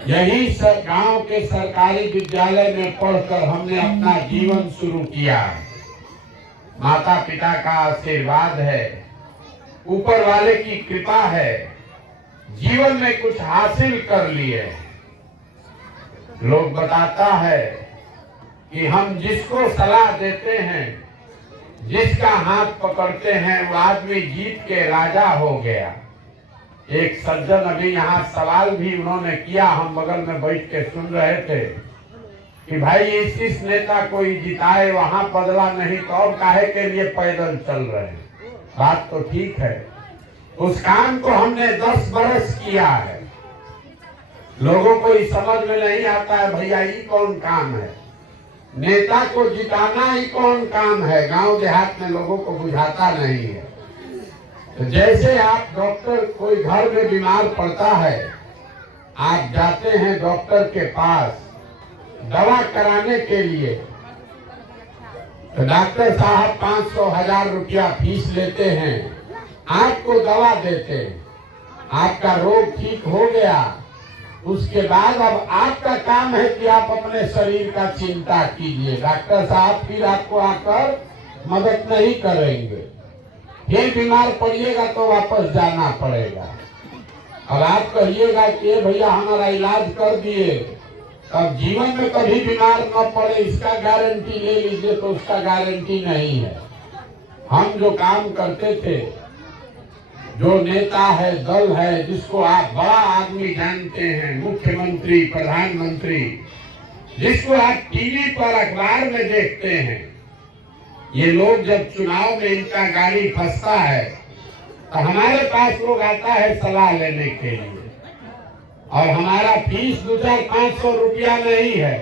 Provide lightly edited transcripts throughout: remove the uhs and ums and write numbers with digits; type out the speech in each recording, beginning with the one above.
यही गांव के सरकारी विद्यालय में पढ़कर हमने अपना जीवन शुरू किया। माता पिता का आशीर्वाद है, ऊपर वाले की कृपा है, जीवन में कुछ हासिल कर लिए। लोग बताता है कि हम जिसको सलाह देते हैं, जिसका हाथ पकड़ते हैं, वो आदमी जीत के राजा हो गया। एक सज्जन अभी यहाँ सवाल भी उन्होंने किया, हम बगल में बैठ के सुन रहे थे कि भाई इस नेता को ही जिताए, वहां बदला नहीं तो और काहे के लिए पैदल चल रहे हैं। बात तो ठीक है, उस काम को हमने 10 बरस किया है। लोगों को इस समझ में नहीं आता है भैया ये कौन काम है, नेता को जिताना ही कौन काम है। गांव देहात में लोगों को बुझाता नहीं है। तो जैसे आप डॉक्टर, कोई घर में बीमार पड़ता है, आप जाते हैं डॉक्टर के पास दवा कराने के लिए, तो डॉक्टर साहब 500-1000 रुपया फीस लेते हैं, आपको दवा देते हैं, आपका रोग ठीक हो गया। उसके बाद अब आपका काम है कि आप अपने शरीर का चिंता कीजिए। डॉक्टर साहब फिर आपको आकर मदद नहीं करेंगे, फिर बीमार पड़िएगा तो वापस जाना पड़ेगा। और आप कहिएगा कि भैया हमारा इलाज कर दिए, अब जीवन में कभी बीमार न पड़े इसका गारंटी ले लीजिए, तो उसका गारंटी नहीं है। हम जो काम करते थे, जो नेता है, दल है, जिसको आप बड़ा आदमी जानते हैं, मुख्यमंत्री, प्रधानमंत्री, जिसको आप टीवी पर, अखबार में देखते हैं, ये लोग जब चुनाव में इनका गाड़ी फंसता है तो हमारे पास लोग आता है सलाह लेने के लिए, और हमारा फीस 2-4-500 रुपया नहीं है,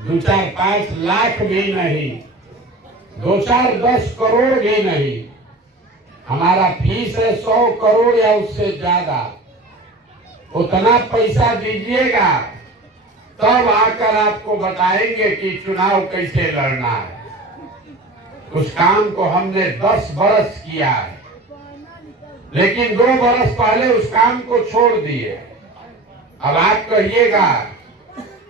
2-4-5 लाख भी नहीं, 2-4-10 करोड़ भी नहीं। हमारा फीस है 100 करोड़ या उससे ज्यादा। उतना पैसा दीजिएगा तब आकर आपको बताएंगे कि चुनाव कैसे लड़ना है। उस काम को हमने 10 बरस किया है, लेकिन 2 बरस पहले उस काम को छोड़ दिए। अब आप कहिएगा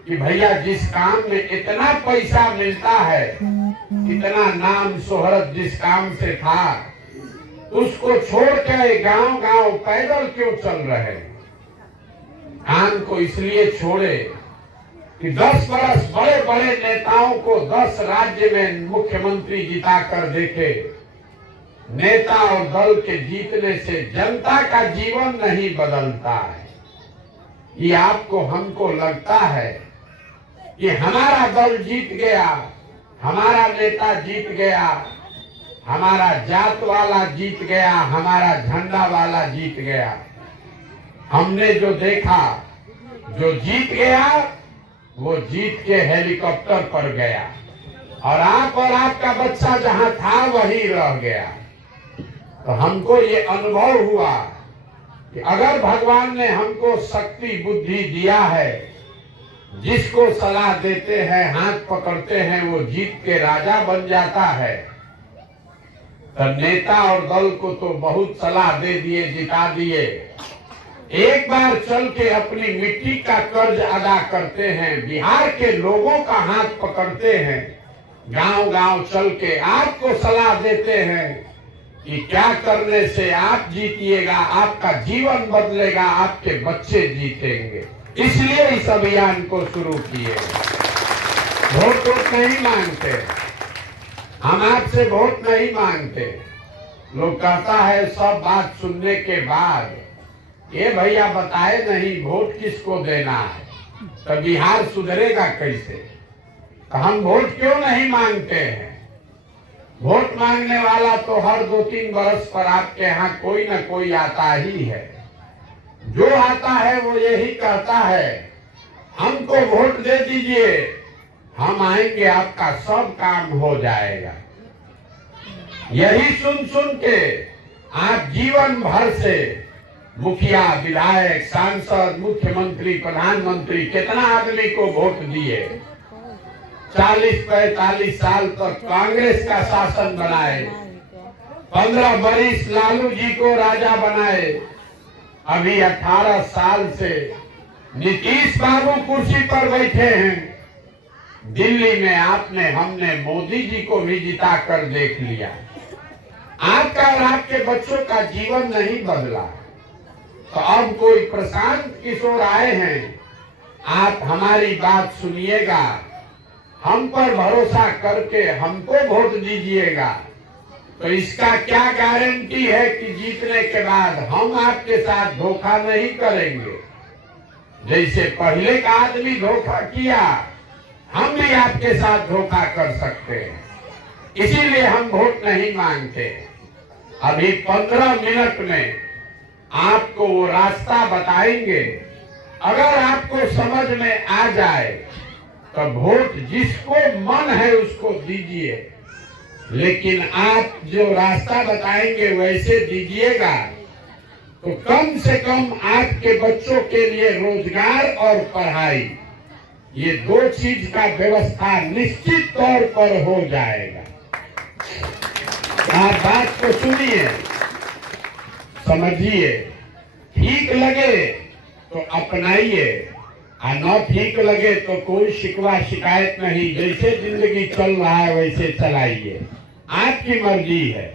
कि भैया जिस काम में इतना पैसा मिलता है, इतना नाम शोहरत जिस काम से था, उसको छोड़ के गांव-गांव पैदल क्यों चल रहे? काम को इसलिए छोड़े कि 10 बरस बड़े बड़े नेताओं को 10 राज्य में मुख्यमंत्री जिता कर देखे। नेता और दल के जीतने से जनता का जीवन नहीं बदलता है। ये आपको, हमको लगता है कि हमारा दल जीत गया, हमारा नेता जीत गया, हमारा जात वाला जीत गया, हमारा झंडा वाला जीत गया। हमने जो देखा, जो जीत गया वो जीत के हेलीकॉप्टर पर गया, और आप और आपका बच्चा जहां था वही रह गया। तो हमको ये अनुभव हुआ कि अगर भगवान ने हमको शक्ति बुद्धि दिया है, जिसको सलाह देते हैं, हाथ पकड़ते हैं, वो जीत के राजा बन जाता है। तो नेता और दल को तो बहुत सलाह दे दिए, जिता दिए। एक बार चल के अपनी मिट्टी का कर्ज अदा करते हैं, बिहार के लोगों का हाथ पकड़ते हैं, गांव-गांव चल के आपको सलाह देते हैं कि क्या करने से आप जीतिएगा, आपका जीवन बदलेगा, आपके बच्चे जीतेंगे। इसलिए इस अभियान को शुरू किए। वोट नहीं मांगते हम, आपसे वोट नहीं मांगते। लोग कहता है सब बात सुनने के बाद, ये भैया बताए नहीं वोट किसको देना है, तो बिहार सुधरेगा कैसे? तो हम वोट क्यों नहीं मांगते हैं? वोट मांगने वाला तो हर 2-3 बरस पर आपके यहाँ कोई न कोई आता ही है। जो आता है वो यही कहता है हमको वोट दे दीजिए, हम आएंगे, आपका सब काम हो जाएगा। यही सुन सुन के आप जीवन भर से मुखिया, विधायक, सांसद, मुख्यमंत्री, प्रधानमंत्री, कितना आदमी को वोट दिए। 40-45 साल तक कांग्रेस का शासन बनाए, 15 बरिस लालू जी को राजा बनाए, अभी 18 साल से नीतीश बाबू कुर्सी पर बैठे हैं, दिल्ली में हमने मोदी जी को भी जिता कर देख लिया। आपका और आपके बच्चों का जीवन नहीं बदला, तो अब कोई प्रशांत किशोर आए हैं, आप हमारी बात सुनिएगा, हम पर भरोसा करके हमको वोट दीजिएगा। तो इसका क्या गारंटी है कि जीतने के बाद हम आपके साथ धोखा नहीं करेंगे। जैसे पहले का आदमी धोखा किया, हम भी आपके साथ धोखा कर सकते हैं, इसीलिए हम वोट नहीं मांगते। अभी 15 मिनट में आपको वो रास्ता बताएंगे, अगर आपको समझ में आ जाए तो वोट जिसको मन है उसको दीजिए, लेकिन आप जो रास्ता बताएंगे वैसे दीजिएगा तो कम से कम आपके बच्चों के लिए रोजगार और पढ़ाई, ये 2 चीज का व्यवस्था निश्चित तौर पर हो जाएगा। आप बात को सुनिए, समझिए, ठीक लगे तो अपनाइए, और न ठीक लगे तो कोई शिकवा शिकायत नहीं, जैसे जिंदगी चल रहा है वैसे चलाइए, आपकी मर्जी है।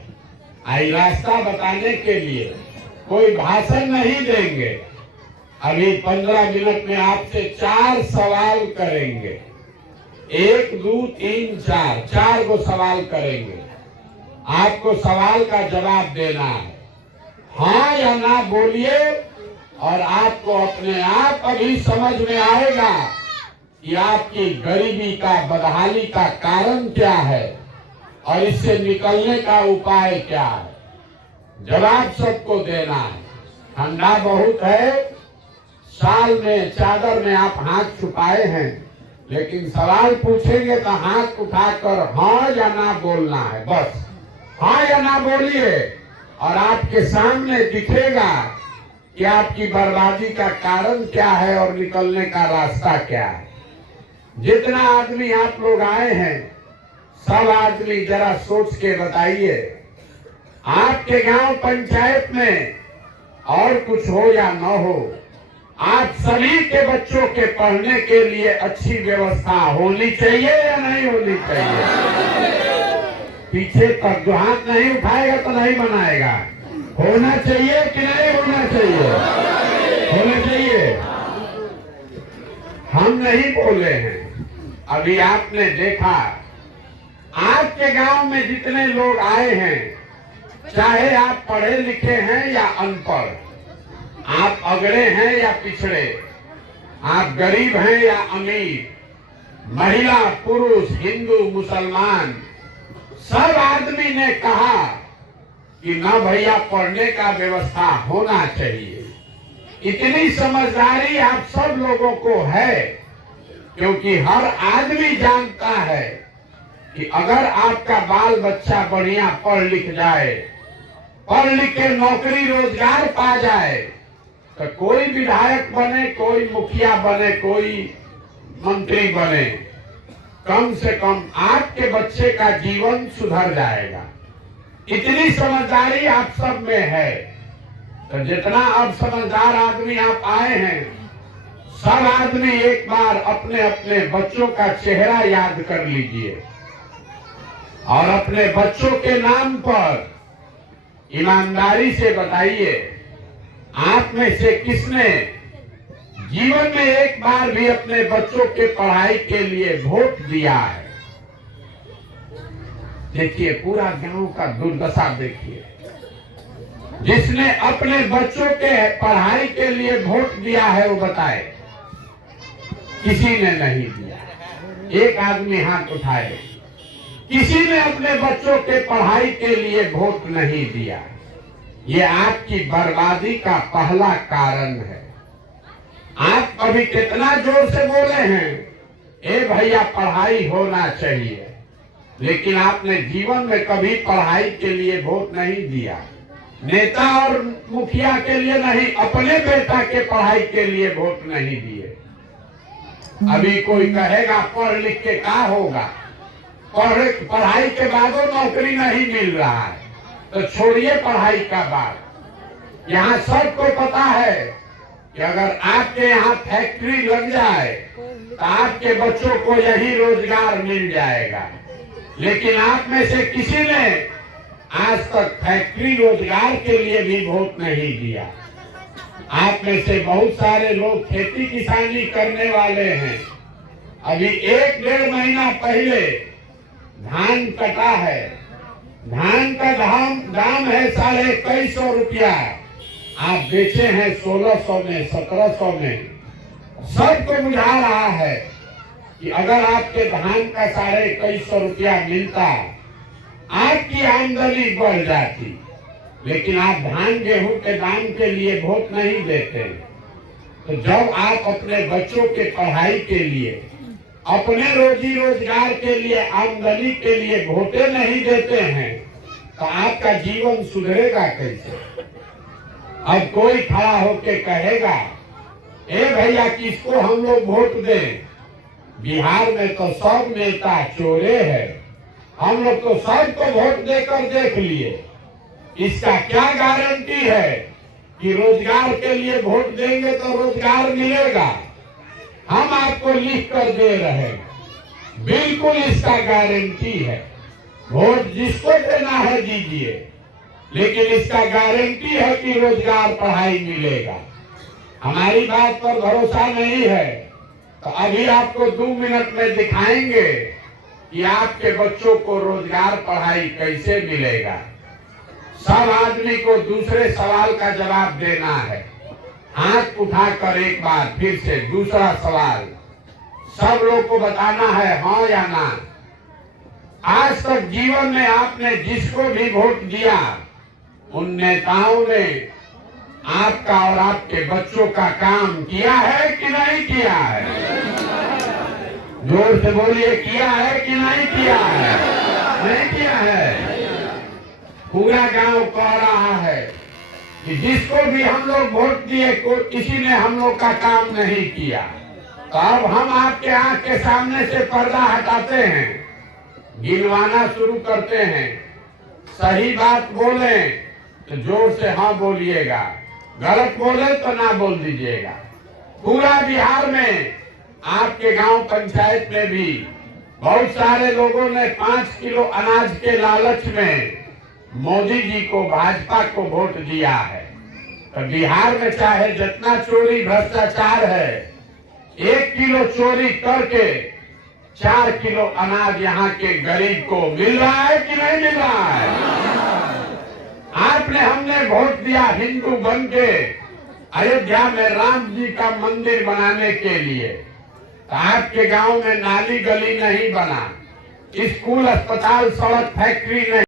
आई रास्ता बताने के लिए कोई भाषण नहीं देंगे। अभी 15 मिनट में आपसे 4 सवाल करेंगे, 1 2 3 4, 4 को सवाल करेंगे। आपको सवाल का जवाब देना है, हाँ या ना बोलिए, और आपको अपने आप अभी समझ में आएगा कि आपकी गरीबी का, बदहाली का कारण क्या है और इससे निकलने का उपाय क्या है। जवाब सबको देना है। ठंडा बहुत है, साल में चादर में आप हाथ छुपाए हैं, लेकिन सवाल पूछेंगे तो हाथ उठाकर हाँ या ना बोलना है, बस हाँ या ना बोलिए, और आपके सामने दिखेगा कि आपकी बर्बादी का कारण क्या है और निकलने का रास्ता क्या है। जितना आदमी आप लोग आए हैं, सब आदमी जरा सोच के बताइए, आपके गांव पंचायत में और कुछ हो या न हो, आप सभी के बच्चों के पढ़ने के लिए अच्छी व्यवस्था होनी चाहिए या नहीं होनी चाहिए। पीछे तक जो हाथ नहीं उठाएगा तो नहीं बनाएगा। होना चाहिए कि नहीं होना चाहिए? होना चाहिए। हम नहीं बोले हैं, अभी आपने देखा आपके गांव में जितने लोग आए हैं, चाहे आप पढ़े लिखे हैं या अनपढ़, आप अगड़े हैं या पिछड़े, आप गरीब हैं या अमीर, महिला पुरुष, हिंदू मुसलमान, सब आदमी ने कहा कि ना भैया पढ़ने का व्यवस्था होना चाहिए। इतनी समझदारी आप सब लोगों को है, क्योंकि हर आदमी जानता है कि अगर आपका बाल बच्चा बढ़िया पढ़ लिख जाए, पढ़ लिख के नौकरी रोजगार पा जाए, तो कोई विधायक बने, कोई मुखिया बने, कोई मंत्री बने, कम से कम आपके बच्चे का जीवन सुधर जाएगा। इतनी समझदारी आप सब में है। तो जितना अब समझदार आदमी आप आए हैं, सब आदमी एक बार अपने अपने बच्चों का चेहरा याद कर लीजिए और अपने बच्चों के नाम पर ईमानदारी से बताइए, आप में से किसने जीवन में एक बार भी अपने बच्चों के पढ़ाई के लिए वोट दिया है। देखिए, पूरा गांव का दुर्दशा देखिए। जिसने अपने बच्चों के पढ़ाई के लिए वोट दिया है वो बताए। किसी ने नहीं दिया। एक आदमी हाथ उठाए। किसी ने अपने बच्चों के पढ़ाई के लिए वोट नहीं दिया। ये आपकी बर्बादी का पहला कारण है। आप अभी कितना जोर से बोले हैं, ए भैया पढ़ाई होना चाहिए, लेकिन आपने जीवन में कभी पढ़ाई के लिए वोट नहीं दिया। नेता और मुखिया के लिए नहीं, अपने बेटा के पढ़ाई के लिए वोट नहीं दिए। अभी कोई कहेगा पढ़ लिख के क्या होगा, पढ़ाई के बाद नौकरी नहीं मिल रहा है, तो छोड़िए पढ़ाई का बात। यहाँ सबको पता है कि अगर आपके यहाँ फैक्ट्री लग जाए तो आपके बच्चों को यही रोजगार मिल जाएगा। लेकिन आप में से किसी ने आज तक फैक्ट्री रोजगार के लिए भी वोट नहीं दिया। आप में से बहुत सारे लोग खेती किसानी करने वाले हैं। अभी 1-1.5 महीना पहले धान कटा है। धान का दाम है 2150 रुपया, आप बेचे हैं 1600 में, 1700 में। सबको बुझा रहा है कि अगर आपके धान का 2150 रुपया मिलता, आपकी आमदनी बढ़ जाती। लेकिन आप धान गेहूं के दाम के लिए वोट नहीं देते। तो जब आप अपने बच्चों के पढ़ाई के लिए, अपने रोजी रोजगार के लिए, आमदनी के लिए वोटे नहीं देते हैं, तो आपका जीवन सुधरेगा कैसे? अब कोई खड़ा होके कहेगा, ए भैया किसको हम लोग वोट दें? बिहार में तो सब नेता चोरे हैं, हम लोग तो सबको वोट देकर देख लिए। इसका क्या गारंटी है कि रोजगार के लिए वोट देंगे तो रोजगार मिलेगा? हम आपको लिख कर दे रहे हैं, बिल्कुल इसका गारंटी है। वोट जिसको देना है दीजिए, लेकिन इसका गारंटी है कि रोजगार पढ़ाई मिलेगा। हमारी बात पर भरोसा नहीं है तो अभी आपको 2 मिनट में दिखाएंगे कि आपके बच्चों को रोजगार पढ़ाई कैसे मिलेगा। सब आदमी को दूसरे सवाल का जवाब देना है। हाथ उठाकर एक बार फिर से दूसरा सवाल सब लोग को बताना है, हाँ या ना। आज तक जीवन में आपने जिसको भी वोट दिया, उन नेताओं ने आपका और आपके बच्चों का काम किया है कि नहीं किया है? जोर से बोलिए, किया है कि नहीं किया है? नहीं किया है। पूरा गांव कह रहा है कि जिसको भी हम लोग वोट दिए, किसी ने हम लोग का काम नहीं किया। तो अब हम आपके आंख के सामने से पर्दा हटाते हैं, गिनवाना शुरू करते हैं। सही बात बोले तो जोर से हाँ बोलिएगा, गलत बोले तो ना बोल दीजिएगा। पूरा बिहार में आपके गांव पंचायत में भी बहुत सारे लोगों ने 5 किलो अनाज के लालच में मोदी जी को, भाजपा को वोट दिया है। तो बिहार में चाहे जितना चोरी भ्रष्टाचार है, 1 किलो चोरी करके 4 किलो अनाज यहाँ के गरीब को मिल रहा है कि नहीं मिल रहा है? आपने, हमने वोट दिया हिंदू बन के अयोध्या में राम जी का मंदिर बनाने के लिए। तो आपके गांव में नाली गली नहीं बना, स्कूल, अस्पताल, सड़क, फैक्ट्री नहीं।